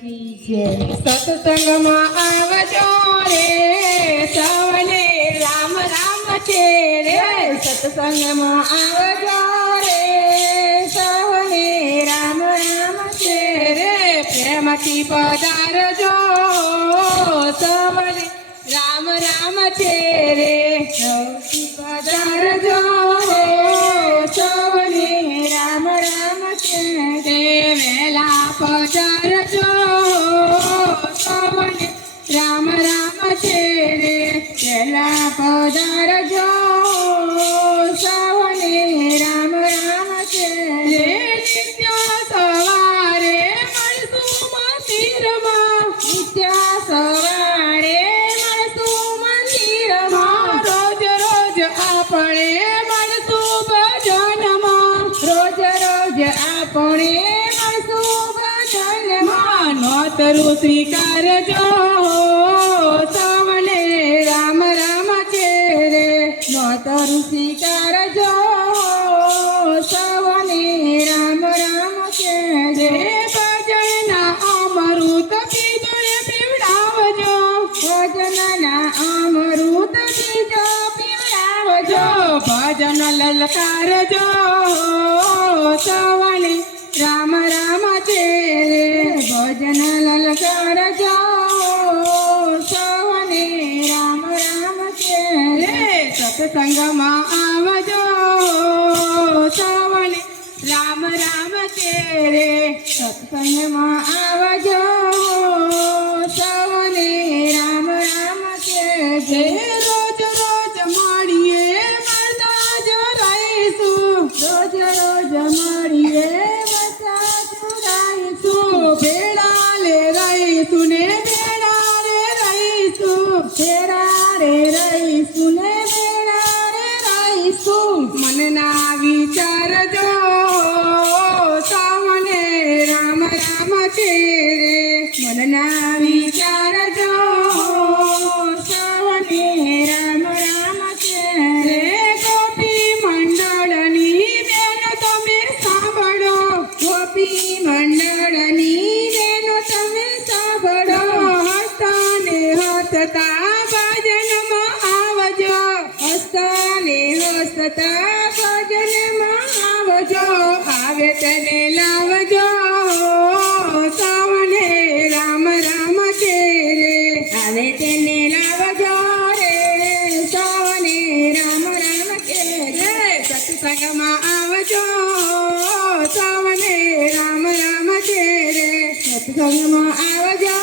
સત્સંગમાં આવજો રે સૌને રામ રામ છે રે સત્સંગમાં આવજો રે સૌને રામ રામ છે રે પ્રેમથી પધારજો સૌને રામ રામ છે રે પ્રેમથી પધારજો સૌને રામ રામ છે રે વેલા પધારજો સૌને રામ રામ છે રે વેલા પધારજો સૌને રામ રામ છે રે નિત્ય સવારે મળશું મંદિરમાં નિત્ય સવારે મળશું મંદિરમાં રોજ રોજ આપણે મળશું ભજનમાં રોજ રોજ આપણે મળશું ભજનમાં નોતરું સ્વીકારજો સૌને રામ રામ છે રે નોતરું સ્વીકારજો સૌને રામ રામ છે રે ભજનના અમૃત બીજોને પીવડાવજો ભજનના અમૃત બીજો પીવડાવજો ભજન લલકારજો સૌને રામ રામ છે રે ભજન લલકારજો સૌને રામ રામ છે રે સત્સંગમાં આવજો સૌને રામ રામ છે રે સત્સંગમાં આવજો સૌને રામ રામ છે જે રોજ રોજ મળીએ મળતા જ રહીશું રોજ રોજ મળીએ મળતા જ રહીશું ભેળા લે રહીશું ને ભેળા રે રહીશું ભેળા રે રહીશું ને ભેળા રે રહીશું મનના વિચારજો સૌને રામ રામ છે રે મનના વિચારજો સૌને રામ રામ છે રે ગોપી મંડળની બેનો તમે સાંભળો ગોપી મંડળની બેનો તમે સાંભળો હસતાને હસતા ભજનમાં આવજો હસતાને હસતા ભજનમાં આવજો આવે તેને લાવજો સૌને રામ રામ છે રે આવે તેને લાવજો રે સૌને રામ રામ છે રે સત્સંગમાં આવજો સૌને રામ રામ છે રે સત્સંગમાં આવજો